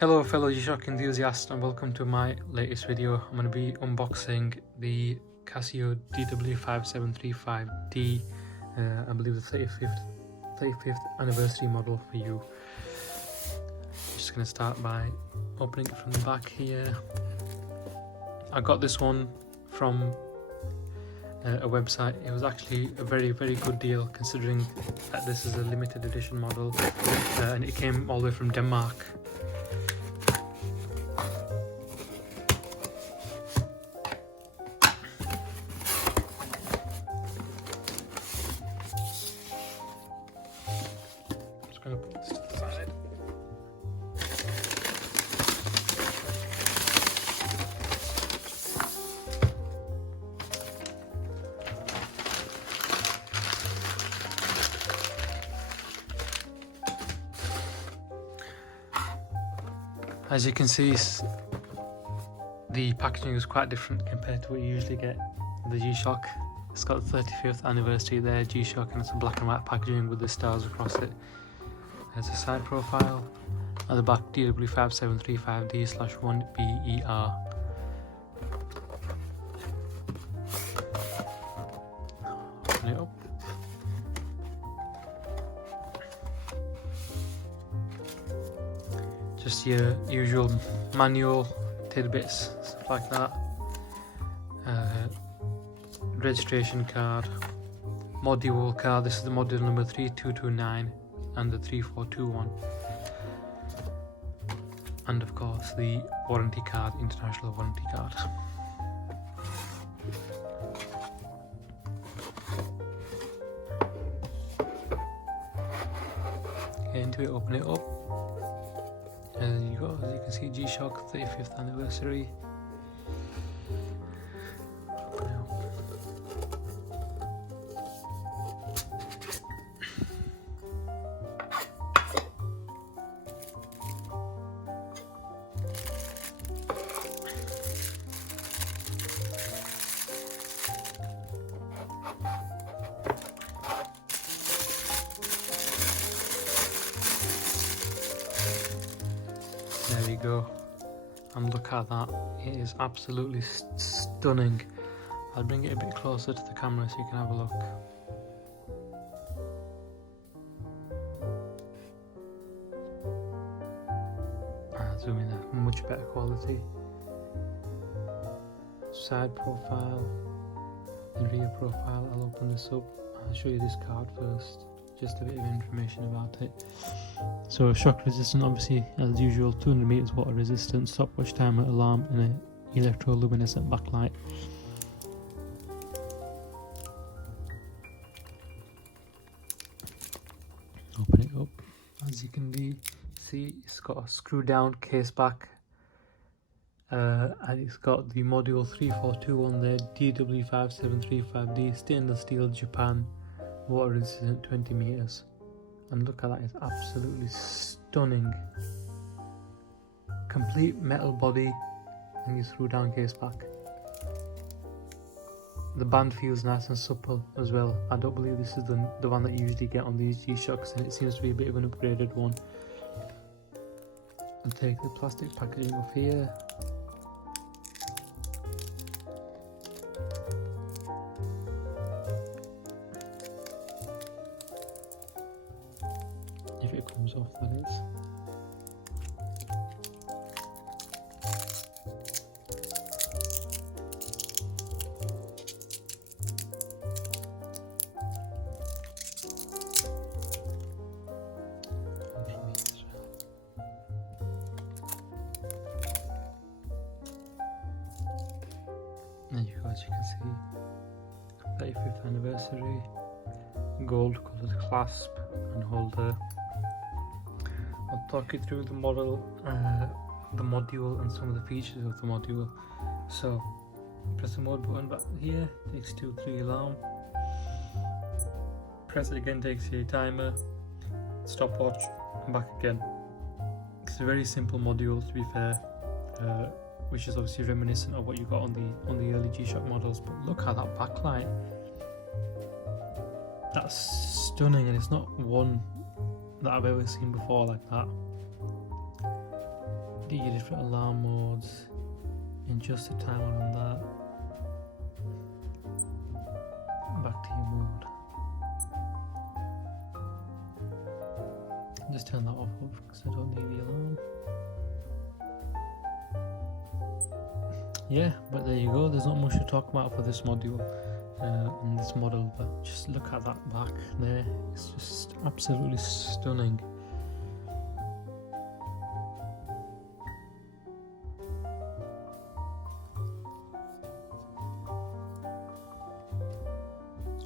Hello fellow G-Shock enthusiasts, and welcome to my latest video. I'm going to be unboxing the Casio DW-5735D, I believe the 35th anniversary model for you. I'm just going to start by opening it from the back here. I got this one from a website. It was actually a very good deal considering that this is a limited edition model, and it came all the way from Denmark. Going to put this to the side. As you can see, the packaging is quite different compared to what you usually get with the G-Shock. It's got the 35th anniversary there, G-Shock, and it's a black and white packaging with the stars across it. There's a side profile. At the back, DW-5735D/1BER. Open it up. Just your usual manual tidbits, stuff like that. Registration card, module card. This is the module number 3229 and the 3421, and of course the warranty card, international warranty card. Get into it, open it up, and there you go. As you can see, G-Shock 35th anniversary. There we go, and look at that, it is absolutely stunning. I'll bring it a bit closer to the camera so you can have a look. Zoom in, a much better quality. Side profile and rear profile. I'll open this up. I'll show you this card first, just a bit of information about it. So shock resistant, obviously, as usual, 200 meters water resistant, stopwatch timer, alarm, and an electroluminescent backlight. Open it up. As you can see, it's got a screw down case back, and it's got the module 3421 there, DW-5735D, stainless steel, Japan, water resistant, 20 meters. And look at that, it's absolutely stunning. Complete metal body, and you screw down case back. The band feels nice and supple as well. I don't believe this is the one that you usually get on these G-Shocks, and it seems to be a bit of an upgraded one. I'll take the plastic packaging off here. If it comes off, that is. There you go, as you can see, 35th anniversary, gold coloured clasp and holder. I'll talk you through the model, the module, and some of the features of the module. So, press the mode button back here, takes 2-3 alarm. Press it again, takes your timer, stopwatch, and back again. It's a very simple module, to be fair, which is obviously reminiscent of what you got on the early G-Shock models. But look at that backlight. That's stunning, and it's not one that I've ever seen before like that. get your different alarm modes, adjust the timer on that. Back to your mode. Just turn that off because I don't need the alarm. Yeah, but there you go. There's not much to talk about for this module, in this model, but just look at that back there. It's just absolutely stunning.